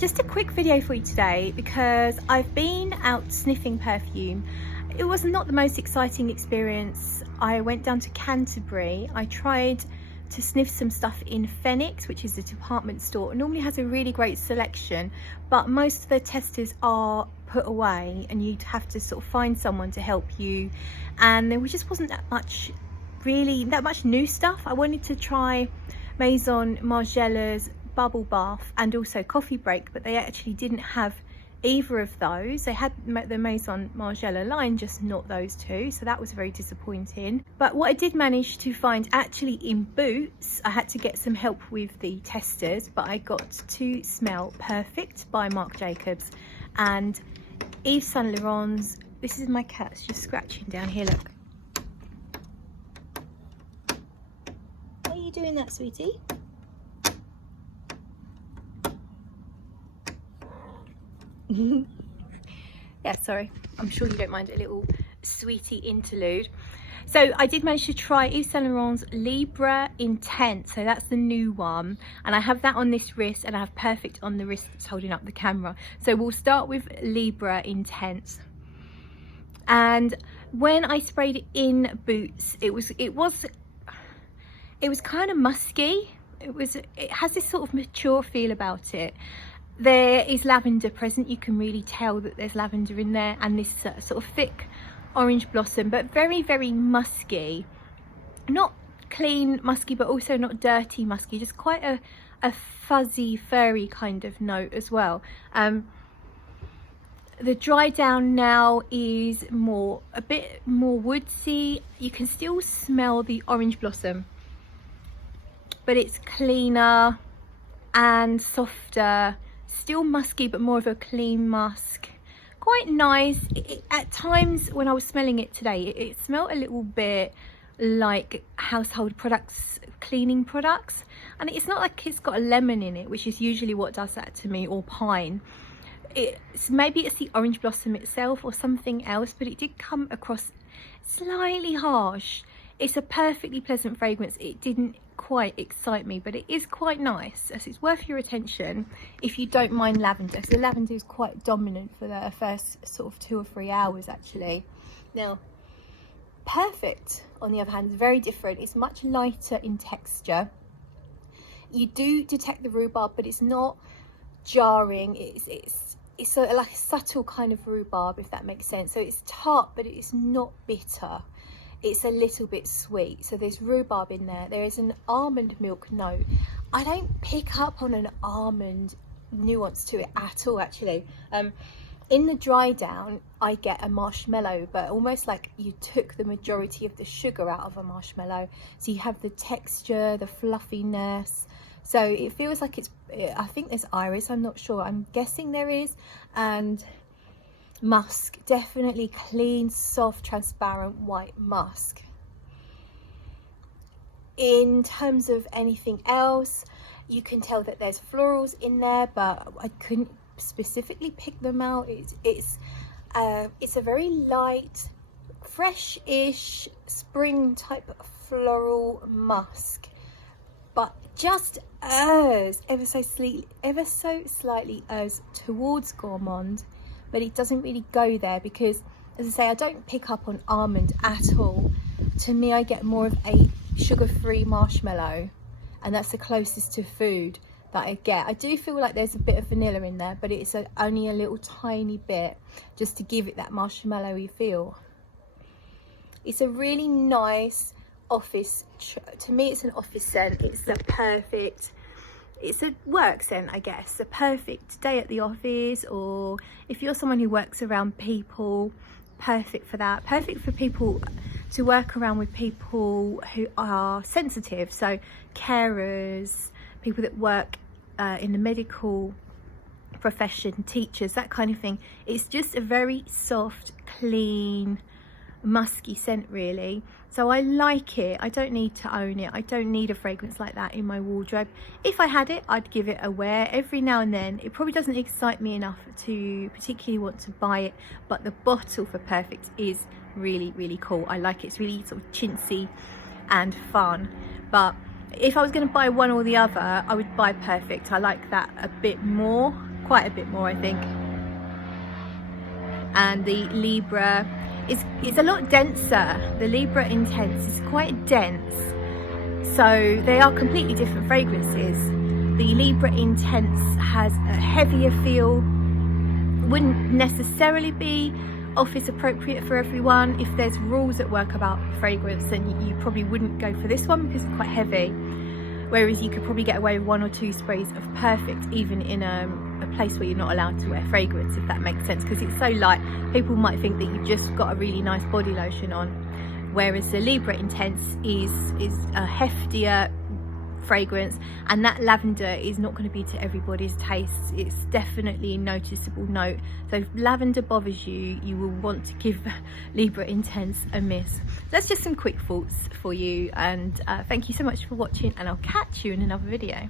Just a quick video for you today because I've been out sniffing perfume. It was not the most exciting experience. I went down to Canterbury. I tried to sniff some stuff in Phoenix, which is a department store. It normally has a really great selection, but most of the testers are put away and you'd have to sort of find someone to help you, and there just wasn't that much new stuff. I wanted to try Maison Margiela's bubble bath and also coffee break, but they actually didn't have either of those. They had the Maison Margiela line, just not those two, so that was very disappointing. But what I did manage to find actually in Boots, I had to get some help with the testers, but I got to smell Perfect by Marc Jacobs and Yves Saint Laurent's. This is my cat's just scratching down here, look. Why are you doing that, sweetie? Yeah, sorry, I'm sure you don't mind a little sweetie interlude. So I did manage to try Yves Saint Laurent's Libre Intense, so that's the new one, and I have that on this wrist and I have Perfect on the wrist that's holding up the camera. So we'll start with Libre Intense. And when I sprayed it in Boots, it was kind of musky. It has this sort of mature feel about it. There is lavender present, you can really tell that there's lavender in there, and this sort of thick orange blossom, but very, very musky. Not clean musky, but also not dirty musky, just quite a fuzzy, furry kind of note as well. The dry down now is a bit more woodsy. You can still smell the orange blossom, but it's cleaner and softer. Still musky, but more of a clean musk. Quite nice. At times when I was smelling it today, it smelled a little bit like household products, cleaning products, and it's not like it's got a lemon in it, which is usually what does that to me, or pine. Maybe it's the orange blossom itself or something else, but it did come across slightly harsh. It's a perfectly pleasant fragrance. It didn't quite excite me, but it is quite nice. So it's worth your attention if you don't mind lavender. So lavender is quite dominant for the first sort of 2 or 3 hours actually. Now Perfect, on the other hand, is very different. It's much lighter in texture. You do detect the rhubarb, but it's not jarring. It's like a subtle kind of rhubarb, if that makes sense. So it's tart, but it's not bitter. It's a little bit sweet, so there's rhubarb in there. There is an almond milk note. I don't pick up on an almond nuance to it at all actually. In the dry down I get a marshmallow, but almost like you took the majority of the sugar out of a marshmallow, so you have the texture, the fluffiness, so it feels like I think there's iris, I'm not sure, I'm guessing there is, and musk, definitely clean, soft, transparent white musk. In terms of anything else, you can tell that there's florals in there, but I couldn't specifically pick them out. It's a very light, fresh-ish spring type floral musk, but just ever so slightly towards gourmand, but it doesn't really go there because, as I say, I don't pick up on almond at all. To me, I get more of a sugar-free marshmallow, and that's the closest to food that I get. I do feel like there's a bit of vanilla in there, but it's only a little tiny bit, just to give it that marshmallowy feel. It's a really nice office, to me it's an office scent. It's a work scent, I guess. A perfect day at the office, or if you're someone who works around people, perfect for that. Perfect for people to work around with people who are sensitive, so carers, people that work in the medical profession, teachers, that kind of thing. It's just a very soft, clean, musky scent really. So I like it. I don't need to own it. I don't need a fragrance like that in my wardrobe. If I had it, I'd give it a wear every now and then. It probably doesn't excite me enough to particularly want to buy it, but the bottle for Perfect is really, really cool. I like it. It's really sort of chintzy and fun. But if I was going to buy one or the other, I would buy Perfect. I like that a bit more quite a bit more, I think. And the Libre is a lot denser. The Libre Intense is quite dense, so they are completely different fragrances. The Libre Intense has a heavier feel, wouldn't necessarily be office appropriate for everyone. If there's rules at work about fragrance, then you probably wouldn't go for this one because it's quite heavy, whereas you could probably get away with 1 or 2 sprays of Perfect even in a place where you're not allowed to wear fragrance, if that makes sense, because it's so light. People might think that you've just got a really nice body lotion on, whereas the Libre Intense is a heftier fragrance, and that lavender is not going to be to everybody's taste. It's definitely a noticeable note, so if lavender bothers you, you will want to give Libre Intense a miss. That's just some quick thoughts for you, and thank you so much for watching, and I'll catch you in another video.